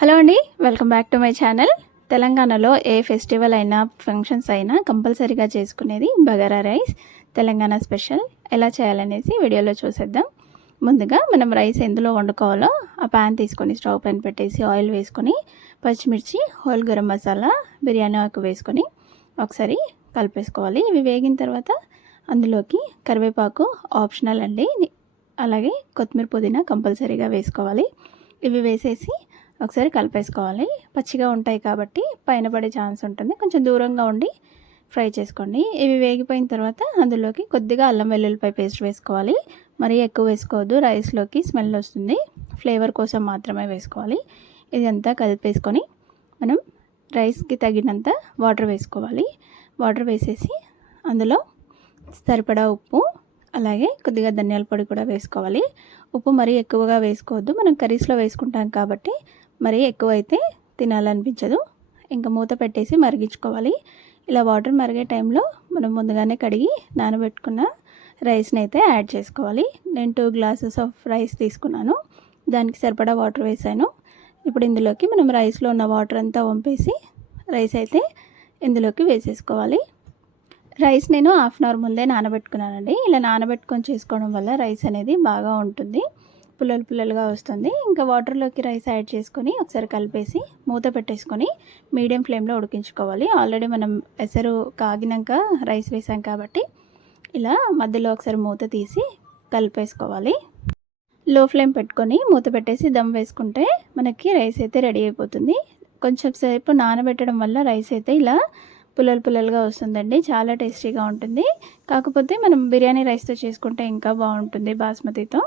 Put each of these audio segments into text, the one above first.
Hello అండి, welcome back to my channel. తెలంగాణలో ఏ festival అయినా ఫంక్షన్స్ అయినా కంపల్సరీగా చేసుకునేది బగారా రైస్. తెలంగాణ స్పెషల్. ఎలా చేయాలనేసి వీడియోలో చూసేద్దాం. ముందుగా మనం రైస్ ఎందులో వండుకోవాలో ఆ ప్యాన్ తీసుకొని స్టవ్ పైన పెట్టేసి ఆయిల్ వేసుకొని పచ్చిమిర్చి, హోల్ గరం మసాలా, బిర్యానీ ఆకు వేసుకొని ఒకసారి కలిపేసుకోవాలి. ఇవి వేగిన తర్వాత అందులోకి కరివేపాకు ఆప్షనల్ అండి, అలాగే కొత్తిమీర, పుదీనా కంపల్సరీగా వేసుకోవాలి. ఇవి వేసేసి ఒకసారి కలిపేసుకోవాలి. పచ్చిగా ఉంటాయి కాబట్టి పైన పడే ఛాన్స్ ఉంటుంది, కొంచెం దూరంగా ఉండి ఫ్రై చేసుకోండి. ఇవి వేగిపోయిన తర్వాత అందులోకి కొద్దిగా అల్లం వెల్లుల్లిపాయ పేస్ట్ వేసుకోవాలి. మరీ ఎక్కువ వేసుకోవద్దు, రైస్లోకి స్మెల్ వస్తుంది. ఫ్లేవర్ కోసం మాత్రమే వేసుకోవాలి. ఇదంతా కలిపేసుకొని మనం రైస్కి తగినంత వాటర్ వేసుకోవాలి. వాటర్ వేసేసి అందులో సరిపడా ఉప్పు, అలాగే కొద్దిగా ధనియాల పొడి కూడా వేసుకోవాలి. ఉప్పు మరీ ఎక్కువగా వేసుకోవద్దు, మనం కర్రీస్లో వేసుకుంటాం కాబట్టి మరీ ఎక్కువైతే తినాలనిపించదు. ఇంకా మూత పెట్టేసి మరిగించుకోవాలి. ఇలా వాటర్ మరిగే టైంలో మనం ముందుగానే కడిగి నానబెట్టుకున్న రైస్ని అయితే యాడ్ చేసుకోవాలి. నేను 2 గ్లాసెస్ ఆఫ్ రైస్ తీసుకున్నాను, దానికి సరిపడా వాటర్ వేసాను. ఇప్పుడు ఇందులోకి మనం రైస్లో ఉన్న వాటర్ అంతా వంపేసి రైస్ అయితే ఇందులోకి వేసేసుకోవాలి. రైస్ నేను హాఫ్ అన్ అవర్ ముందే నానబెట్టుకున్నానండి. ఇలా నానబెట్టుకొని చేసుకోవడం వల్ల రైస్ అనేది బాగా ఉంటుంది, పుల్లలుగా వస్తుంది. ఇంకా వాటర్లోకి రైస్ యాడ్ చేసుకొని ఒకసారి కలిపేసి మూత పెట్టేసుకొని మీడియం ఫ్లేమ్లో ఉడికించుకోవాలి. ఆల్రెడీ మనం ఎసరు కాగినాక రైస్ వేసాం కాబట్టి ఇలా మధ్యలో ఒకసారి మూత తీసి కలిపేసుకోవాలి. లో ఫ్లేమ్ పెట్టుకొని మూత పెట్టేసి దమ్ వేసుకుంటే మనకి రైస్ అయితే రెడీ అయిపోతుంది. కొంచెం సేపు నానబెట్టడం వల్ల రైస్ అయితే ఇలా పుల్లలుగా వస్తుందండి, చాలా టేస్టీగా ఉంటుంది. కాకపోతే మనం బిర్యానీ రైస్తో చేసుకుంటే ఇంకా బాగుంటుంది, బాస్మతితో.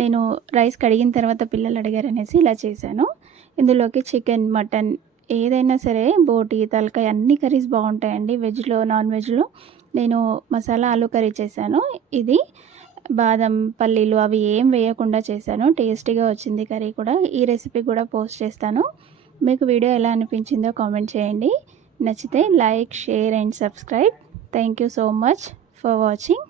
నేను రైస్ కడిగిన తర్వాత పిల్లలు అడిగారనేసి ఇలా చేశాను. ఇందులోకి చికెన్, మటన్ ఏదైనా సరే, బోటి, తలకాయ అన్ని కర్రీస్ బాగుంటాయండి. వెజ్లో, నాన్ వెజ్లో. నేను మసాలా ఆలూ కర్రీ చేశాను. ఇది బాదం, పల్లీలు అవి ఏం వేయకుండా చేశాను. టేస్టీగా వచ్చింది కర్రీ కూడా. ఈ రెసిపీ కూడా పోస్ట్ చేస్తాను. మీకు వీడియో ఎలా అనిపించిందో కామెంట్ చేయండి. నచ్చితే like, share and subscribe. Thank you so much for watching.